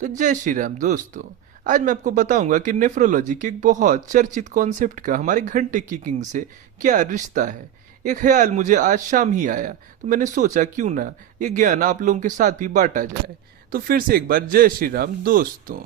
तो जय श्री राम दोस्तों। आज मैं आपको बताऊंगा कि नेफ्रोलॉजी के एक बहुत चर्चित कॉन्सेप्ट का हमारे घंटे किकिंग से क्या रिश्ता है। ये ख्याल मुझे आज शाम ही आया, तो मैंने सोचा क्यों ना ये ज्ञान आप लोगों के साथ भी बांटा जाए। तो फिर से एक बार जय श्री राम दोस्तों।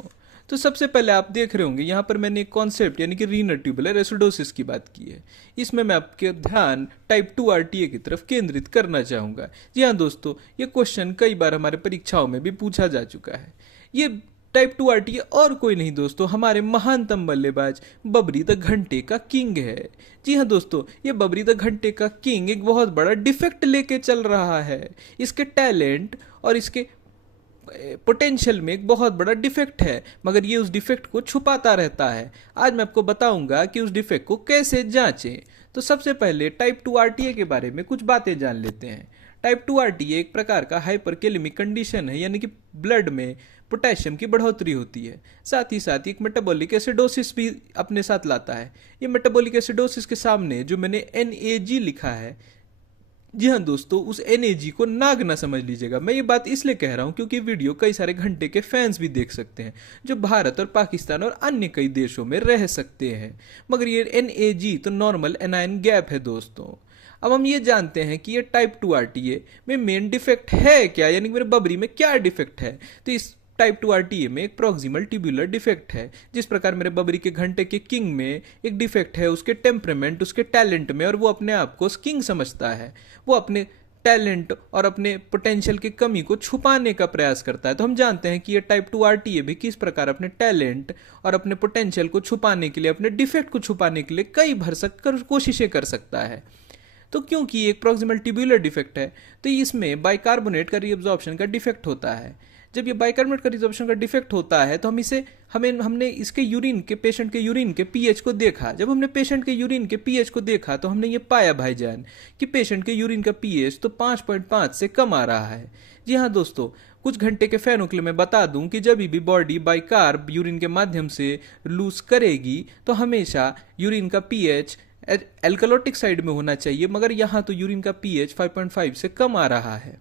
तो सबसे पहले आप देख रहे होंगे यहाँ पर मैंने एक कॉन्सेप्ट यानी कि रीनल ट्यूबुलर एसिडोसिस की बात की है। इसमें मैं आपके ध्यान टाइप 2 आरटीए की तरफ केंद्रित करना चाहूंगा। जी हाँ दोस्तों, ये क्वेश्चन कई बार हमारे परीक्षाओं में भी पूछा जा चुका है। ये टाइप 2 आरटीए और कोई नहीं दोस्तों, हमारे महानतम बल्लेबाज बबरी द घंटे का किंग है। जी हाँ दोस्तों, ये बबरी द घंटे का किंग एक बहुत बड़ा डिफेक्ट लेके चल रहा है। इसके टैलेंट और इसके पोटेंशियल में एक बहुत बड़ा डिफेक्ट है, मगर ये उस डिफेक्ट को छुपाता रहता है। आज मैं आपको बताऊंगा कि उस डिफेक्ट को कैसे जांचें। तो सबसे पहले टाइप 2 आरटीए के बारे में कुछ बातें जान लेते हैं। टाइप 2 आरटीए एक प्रकार का हाइपरकेलेमिक कंडीशन है, यानी कि ब्लड में पोटेशियम की बढ़ोतरी होती है। साथ ही साथ एक मेटाबॉलिक एसिडोसिस भी अपने साथ लाता है। ये मेटाबॉलिक एसिडोसिस के सामने जो मैंने NAG लिखा है, जी हाँ दोस्तों, उस NAG को नाग ना समझ लीजिएगा। मैं ये बात इसलिए कह रहा हूँ क्योंकि वीडियो कई सारे घंटे के फैंस भी देख सकते हैं जो भारत और पाकिस्तान और अन्य कई देशों में रह सकते हैं। मगर ये NAG तो नॉर्मल एनायन गैप है दोस्तों। अब हम ये जानते हैं कि ये टाइप 2 आरटीए में मेन डिफेक्ट है क्या, यानी कि मेरे बबरी में क्या डिफेक्ट है। तो इस टाइप 2 आरटीए में एक प्रॉक्सिमल ट्यूबुलर डिफेक्ट है। जिस प्रकार मेरे बबरी के घंटे के किंग में एक डिफेक्ट है उसके टेम्परामेंट, उसके टैलेंट में, और वो अपने आप को किंग समझता है। वो अपने टैलेंट और अपने पोटेंशियल की कमी को छुपाने का प्रयास करता है। तो हम जानते हैं कि ये टाइप 2 आरटीए भी किस प्रकार अपने टैलेंट और अपने पोटेंशियल को छुपाने के लिए, अपने डिफेक्ट को छुपाने के लिए कई भरसक कोशिशें कर सकता है। तो क्योंकि एक प्रॉक्सिमल ट्यूबुलर डिफेक्ट है, तो इसमें बाइकार्बोनेट का रीअब्जॉर्प्शन का डिफेक्ट होता है। जब ये बाइकार्बोनेट का रिजॉर्प्शन का डिफेक्ट होता है तो हमने इसके यूरिन के, पेशेंट के यूरिन के पीएच को देखा। जब हमने पेशेंट के यूरिन के पीएच को देखा तो हमने ये पाया भाईजान कि पेशेंट के यूरिन का पीएच तो 5.5 से कम आ रहा है। जी हाँ दोस्तों, कुछ घंटे के फैनों के लिए मैं बता दूं कि जब भी बॉडी बाइकार्ब यूरिन के माध्यम से लूज करेगी तो हमेशा यूरिन का पीएच एल्कलोटिक साइड में होना चाहिए, मगर यहाँ तो यूरिन का पीएच 5.5 से कम आ रहा है।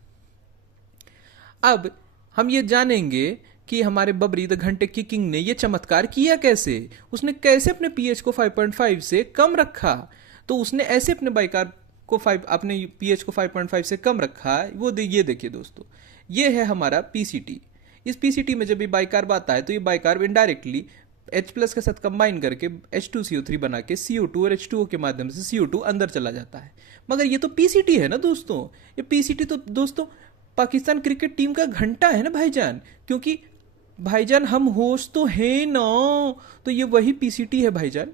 अब हम ये जानेंगे कि हमारे बबरी द घंटे की किंग ने ये चमत्कार किया कैसे। उसने कैसे अपने पीएच को 5.5 से कम रखा। तो उसने ऐसे अपने बाइकार को अपने पीएच को 5.5 से कम रखा। ये देखिए दोस्तों, ये है हमारा पीसीटी। इस पीसीटी में जब ये बाइकार्ब आता है तो ये बाइकार्ब इनडायरेक्टली H प्लस के साथ कंबाइन करके H2CO3 बना के CO2 और H2O के माध्यम से CO2 अंदर चला जाता है। मगर ये तो पीसीटी है ना दोस्तों। ये पीसीटी तो दोस्तों पाकिस्तान क्रिकेट टीम का घंटा है ना भाईजान, क्योंकि भाईजान हम होस्ट तो हैं ना। तो ये वही पीसीटी है भाईजान।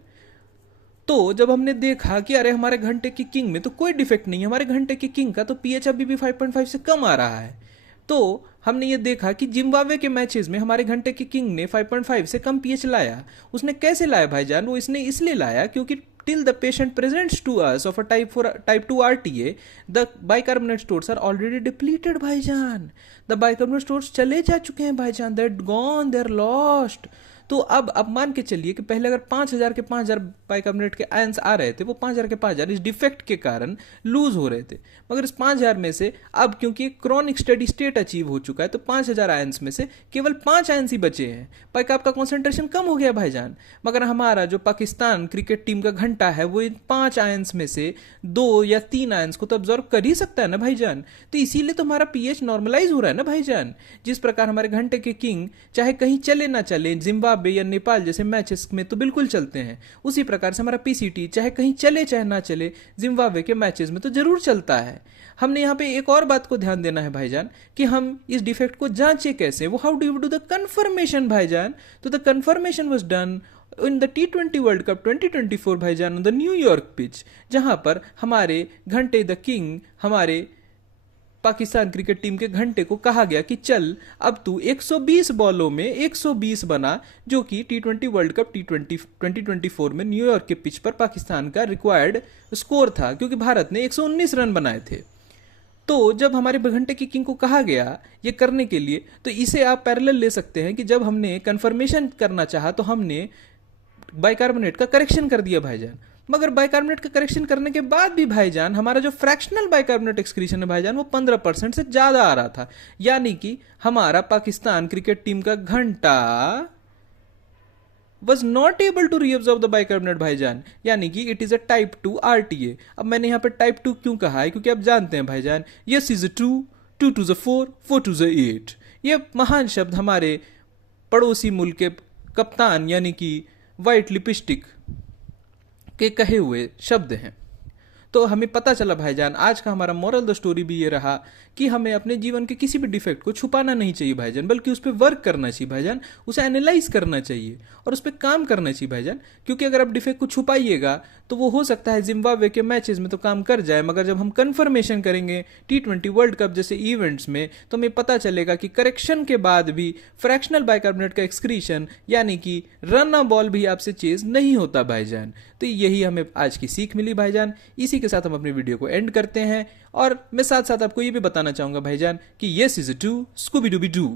तो जब हमने देखा कि अरे हमारे घंटे की किंग में तो कोई डिफेक्ट नहीं है, हमारे घंटे की किंग का तो पीएच अभी भी 5.5 से कम आ रहा है, तो हमने ये देखा कि जिम्बाब्वे के मैचेस में हमारे घंटे की किंग ने 5.5 से कम पीएच लाया। उसने कैसे लाया भाईजान? वो इसने इसलिए लाया क्योंकि till the patient presents to us of a type 2 RTA, the bicarbonate stores are already depleted भाईजान। the bicarbonate stores चले जा चुके हैं भाईजान, they're gone, they're lost। तो अब मान के चलिए कि पहले अगर 5000 के 5000 बाइकार्बोनेट के आयंस आ रहे थे, वो 5000 के 5000 इस डिफेक्ट के कारण लूज हो रहे थे। मगर इस 5000 में से अब क्योंकि क्रॉनिक स्टेडी स्टेट अचीव हो चुका है तो 5000 आयंस में से केवल 5 आयंस ही बचे हैं। बाइकार्ब का कॉन्सेंट्रेशन कम हो गया भाईजान। मगर हमारा जो पाकिस्तान क्रिकेट टीम का घंटा है वो इन 5 आयंस में से 2 या 3 आयंस को तो ऑब्जॉर्व कर ही सकता है ना भाईजान। तो इसीलिए तो हमारा पीएच नॉर्मलाइज हो रहा है ना भाईजान। जिस प्रकार हमारे घंटे के किंग चाहे कहीं चले ना चले, जिम्बाब्वे या नेपाल जैसे मैचेस में तो बिल्कुल चलते हैं, उसी प्रकार से हमारा पीसीटी चाहे कहीं चले चाहे ना चले, जिम्बाब्वे के मैचेस में तो जरूर चलता है। हमने यहाँ पे एक और बात को ध्यान देना है भाईजान कि हम इस डिफेक्ट को जांचे कैसे। वो how do you do the confirmation भाईजान। तो the confirmation was done in the T20 world cup 2024 भाईजान ऑन द न्यूयॉर्क पिच, जहां पर हमारे घंटे द किंग, हमारे पाकिस्तान क्रिकेट टीम के घंटे को कहा गया कि चल अब तू 120 बॉलों में 120 बना, जो कि T20 वर्ल्ड कप T20 2024 में न्यूयॉर्क के पिच पर पाकिस्तान का रिक्वायर्ड स्कोर था, क्योंकि भारत ने 119 रन बनाए थे। तो जब हमारे घंटे की किंग को कहा गया ये करने के लिए, तो इसे आप पैरेलल ले सकते हैं कि जब हमने कंफर्मेशन करना चाहा तो हमने बाइकार्बोनेट का करेक्शन कर दिया भाईजान। मगर बाइकार्बोनेट का करेक्शन करने के बाद भी भाईजान हमारा जो फ्रैक्शनल बाइकार्बोनेट एक्सक्रीशन है भाईजान वो 15% से ज्यादा आ रहा था। यानी कि हमारा पाकिस्तान क्रिकेट टीम का घंटा was not able to reabsorb the bicarbonate भाईजान, यानी कि it is a type 2 RTA। अब मैंने यहाँ पे टाइप 2 क्यों कहा है, क्योंकि आप जानते हैं भाईजान, यस इज अ 2, 2 टू ज 4, 4 टू ज 8, ये महान शब्द हमारे पड़ोसी मुल्क के कप्तान यानी कि वाइट लिपस्टिक के कहे हुए शब्द हैं। तो हमें पता चला भाईजान, आज का हमारा मोरल द स्टोरी भी ये रहा कि हमें अपने जीवन के किसी भी डिफेक्ट को छुपाना नहीं चाहिए भाईजान, बल्कि उस पर वर्क करना चाहिए भाईजान, उसे एनालाइज करना चाहिए और उस पर काम करना चाहिए भाईजान। क्योंकि अगर आप डिफेक्ट को छुपाइएगा तो वो हो सकता है जिम्बाब्वे के मैचेस में तो काम कर जाए, मगर जब हम कन्फर्मेशन करेंगे T20 वर्ल्ड कप जैसे इवेंट्स में तो हमें पता चलेगा कि करेक्शन के बाद भी फ्रैक्शनल बाइकार्बोनेट का एक्सक्रीशन यानी कि रन बॉल भी आपसे चेज नहीं होता भाईजान। तो यही हमें आज की सीख मिली भाईजान। इसी के साथ हम अपनी वीडियो को एंड करते हैं और मैं साथ साथ आपको ये भी बताना चाहूंगा भाईजान कि येस इज अ 2 स्कूबी डूबी डू।